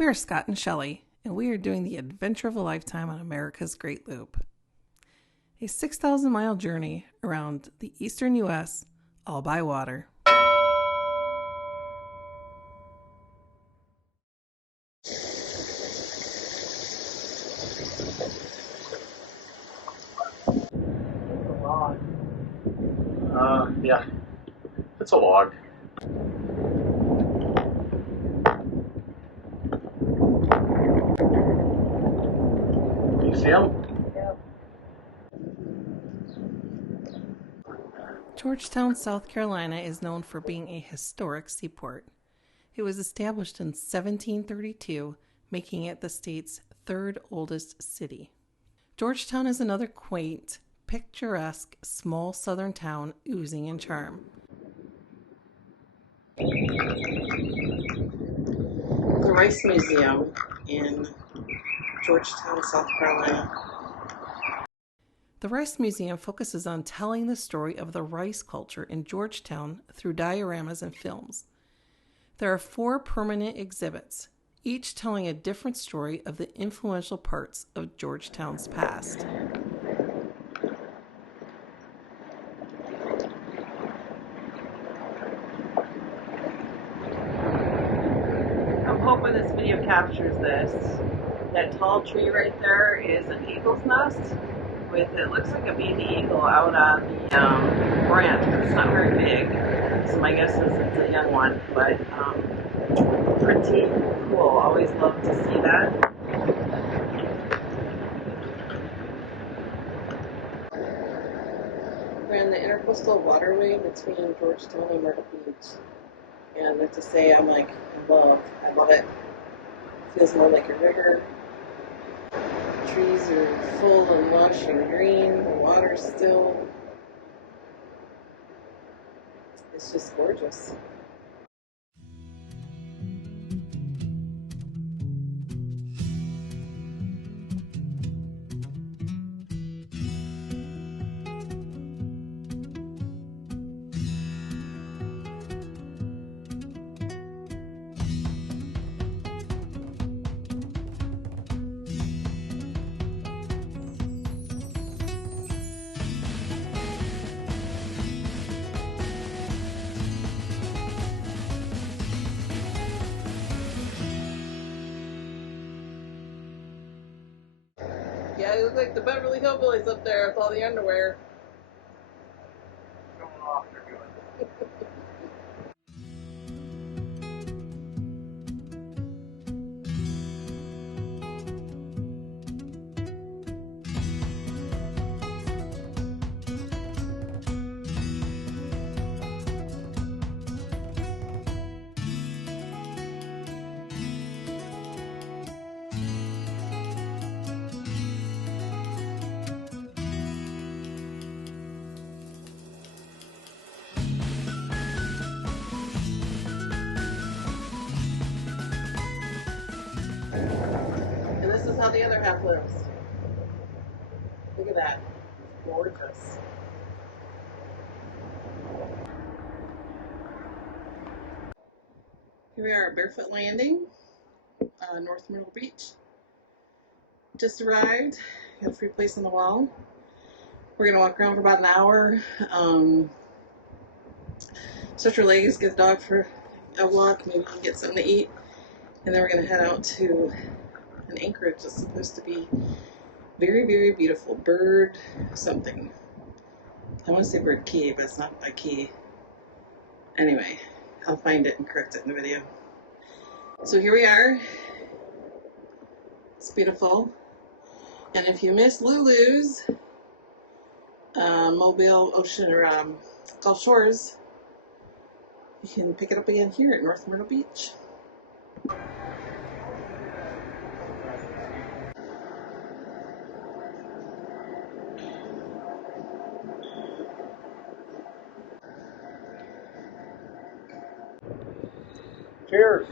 We are Scott and Shelley, and we are doing the adventure of a lifetime on America's Great Loop. A 6,000-mile journey around the eastern U.S., all by water. Yeah, it's a log. You see him? Yep. Georgetown, South Carolina is known for being a historic seaport. It was established in 1732, making it the state's third oldest city. Georgetown is another quaint, picturesque, small southern town oozing in charm. The Rice Museum in Georgetown, South Carolina. The Rice Museum focuses on telling the story of the rice culture in Georgetown through dioramas and films. There are 4 permanent exhibits, each telling a different story of the influential parts of Georgetown's past. I'm hoping this video captures this. That tall tree right there is an eagle's nest with, it looks like a baby eagle out on the branch, but it's not very big. So my guess is it's a young one, but pretty cool. Always love to see that. We're on the intercoastal waterway between Georgetown and Myrtle Beach. And like to say, I love it. Feels more like a river. Trees are full and lush and green. The water's still. It's just gorgeous. Yeah, you look like the Beverly Hillbillies up there with all the underwear. Going off, they're good. And this is how the other half lives. Look at that. Gorgeous. Here we are at Barefoot Landing, North Myrtle Beach. Just arrived. Got a free place on the wall. We're going to walk around for about an hour. Stretch your legs, get the dog for a walk, maybe get something to eat. And then we're going to head out to an anchorage that's supposed to be very, very beautiful. Bird something. I want to say Bird Key, but it's not by Key. Anyway, I'll find it and correct it in the video. So here we are. It's beautiful. And if you miss Lulu's, Mobile Ocean or Gulf Shores, you can pick it up again here at North Myrtle Beach. Cheers.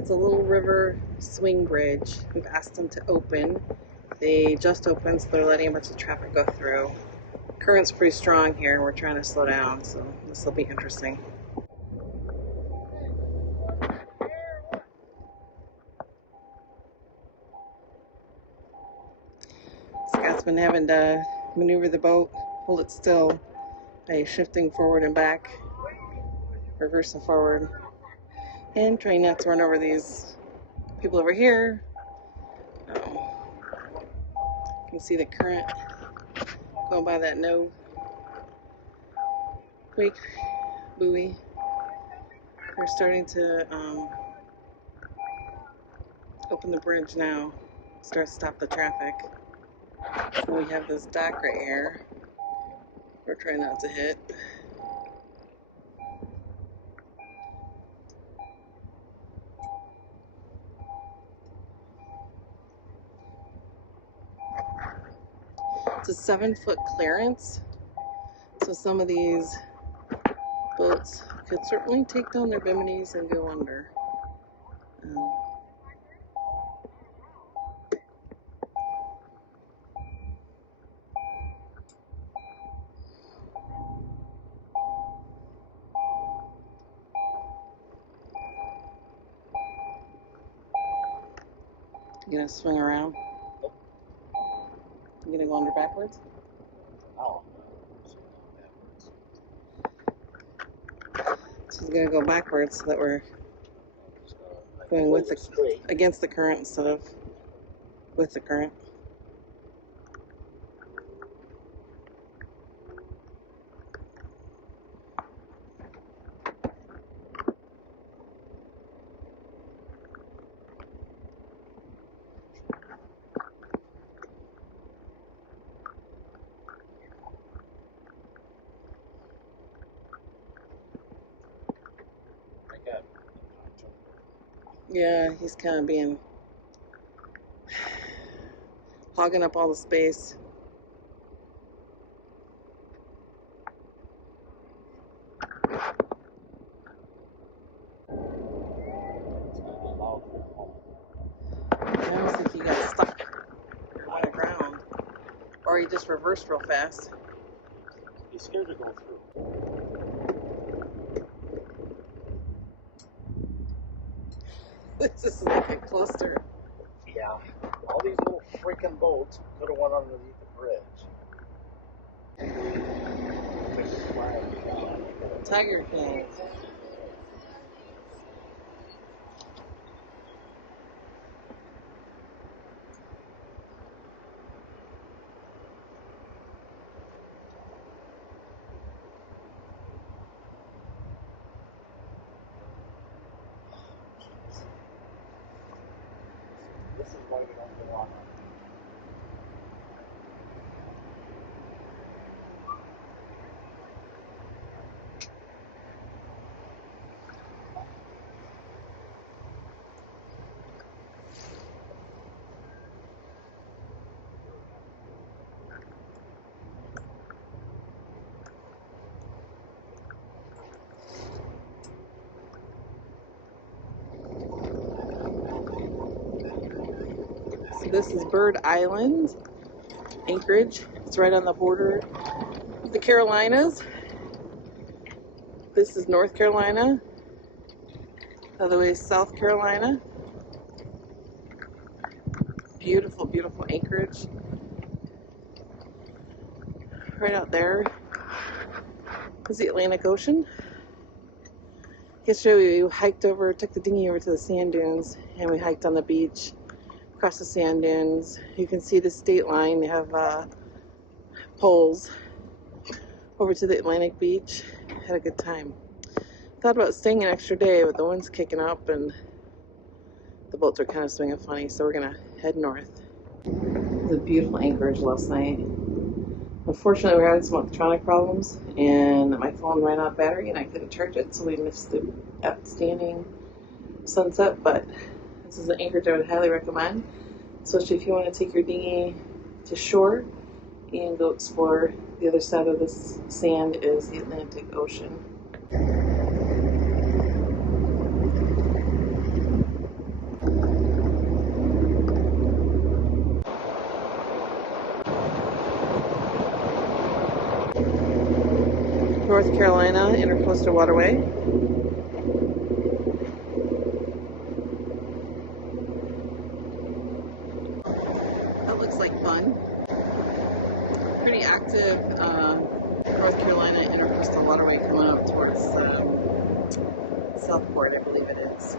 It's a little river swing bridge. We've asked them to open. They just opened, so they're letting a bunch of traffic go through. Current's pretty strong here. We're trying to slow down, so this will be interesting. Scott's been having to maneuver the boat, hold it still by shifting forward and back, reverse and forward, and trying not to run over these people over here. You can see the current going by that no wake buoy. We're starting to open the bridge now, start to stop the traffic. So we have this dock right here. We're trying not to hit. It's a 7-foot clearance, so some of these boats could certainly take down their biminis and go under. You gonna swing around? You gonna go under backwards? Oh. So he's gonna go backwards so that we're going with the against the current instead of with the current. Yeah, he's kind of being hogging up all the space. I almost think he got stuck or went aground, or he just reversed real fast. He's scared to go through. This is like a cluster. Yeah. All these little freaking boats could have went underneath the bridge. Tiger King. This is why we don't go on. So this is Bird Island, Anchorage. It's right on the border of the Carolinas. This is North Carolina. Other way is South Carolina. Beautiful, beautiful Anchorage. Right out there is the Atlantic Ocean. Yesterday we hiked over, took the dinghy over to the sand dunes, and we hiked on the beach, across the sand dunes. You can see the state line. They have poles over to the Atlantic beach. Had a good time. Thought about staying an extra day, but the wind's kicking up and the boats are kind of swinging funny, so we're gonna head north. It was a beautiful Anchorage last night. Unfortunately, we were having some electronic problems and my phone ran out of battery and I couldn't charge it, so we missed the outstanding sunset. But this is an Anchorage I would highly recommend, especially if you want to take your dinghy to shore and go explore. The other side of this sand is the Atlantic Ocean. North Carolina Intercoastal Waterway. That looks like fun. Pretty active North Carolina Intercoastal Waterway coming up towards Southport, I believe it is.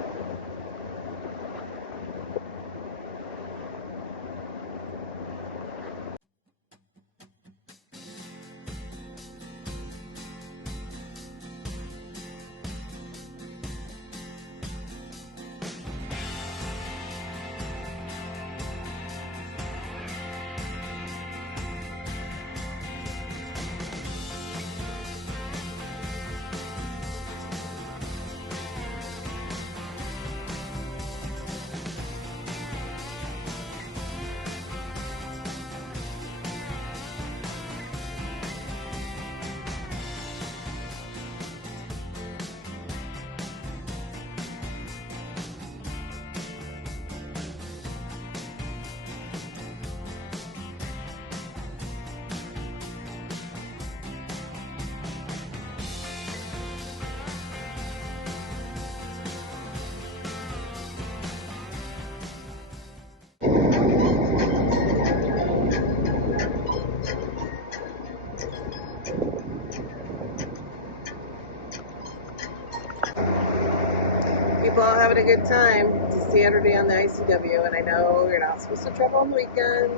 People all having a good time. It's a Saturday on the ICW, and I know you're not supposed to travel on the weekend.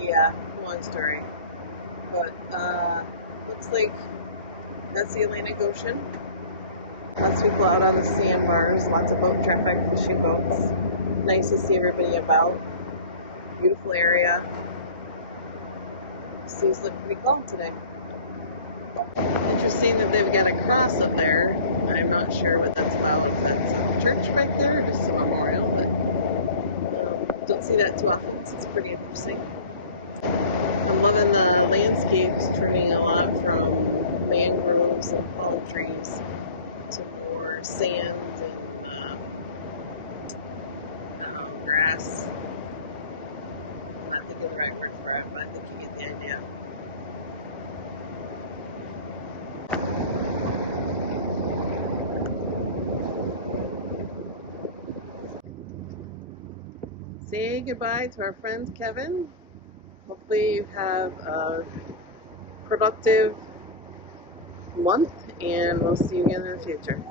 Yeah, long story. But looks like that's the Atlantic Ocean. Lots of people out on the sandbars, lots of boat traffic, fishing boats. Nice to see everybody about. Beautiful area. Seas look pretty calm today. Interesting that they've got a cross up there. I'm not sure what that's about. If that's a church back there or just a memorial, but don't see that too often, so it's pretty interesting. I'm loving the landscapes, turning a lot from mangroves and palm trees to more sand and grass. I'm not the good right word for it, but I think you get the idea. Say goodbye to our friend Kevin. Hopefully you have a productive month, and we'll see you again in the future.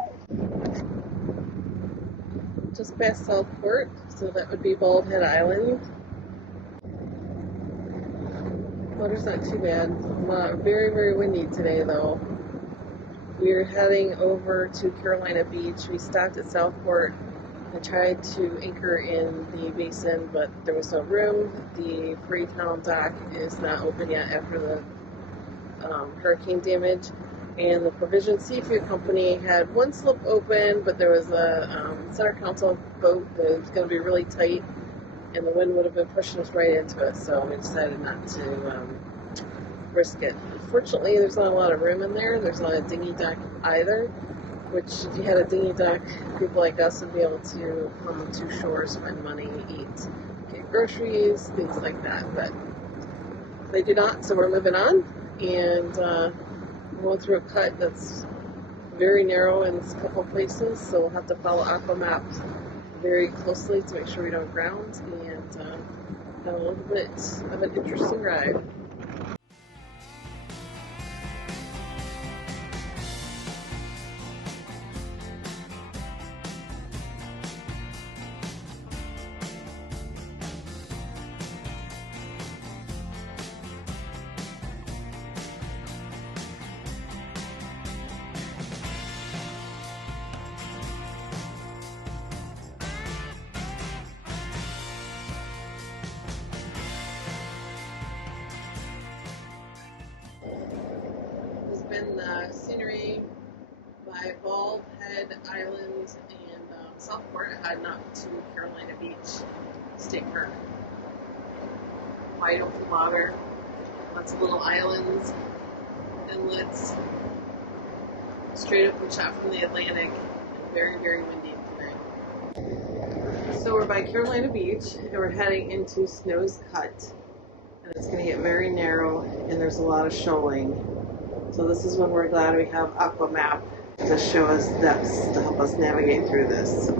Just past Southport, so that would be Bald Head Island. Water's not too bad. Very, very windy today though. We're heading over to Carolina Beach. We stopped at Southport. I tried to anchor in the basin, but there was no room. The Freetown dock is not open yet after the hurricane damage. And the Provision Seafood Company had one slip open, but there was a center console boat that was going to be really tight, and the wind would have been pushing us right into it, so we decided not to risk it. Fortunately, there's not a lot of room in there. There's not a dinghy dock either, which if you had a dinghy dock, people like us would be able to come to shores, spend money, eat, get groceries, things like that. But they do not, so we're moving on, and we're going through a cut that's very narrow in a couple places, so we'll have to follow Aqua Maps very closely to make sure we don't ground, and have a little bit of an interesting ride. Been the scenery by Bald Head Island and Southport, heading up to Carolina Beach State Park. Wide open water, lots of little islands, inlets, straight up and shot from the Atlantic, and very, very windy today. So we're by Carolina Beach, and we're heading into Snow's Cut. and it's going to get very narrow, and there's a lot of shoaling. So this is when we're glad we have Aquamap to show us depths to help us navigate through this.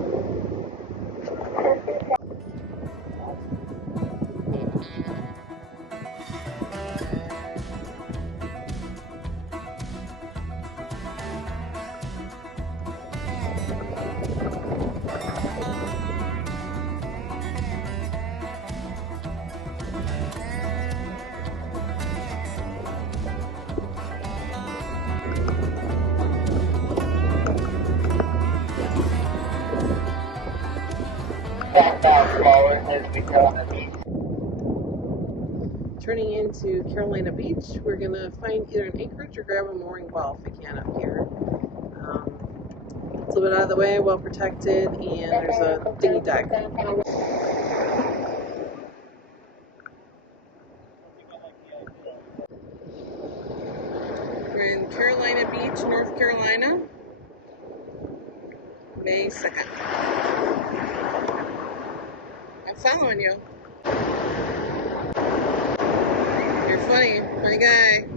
Turning into Carolina Beach, we're going to find either an anchorage or grab a mooring well if we can up here. It's a little bit out of the way, well protected, and there's a dinghy deck. We're in Carolina Beach, North Carolina, May 2nd. I'm following you. You're funny, my guy.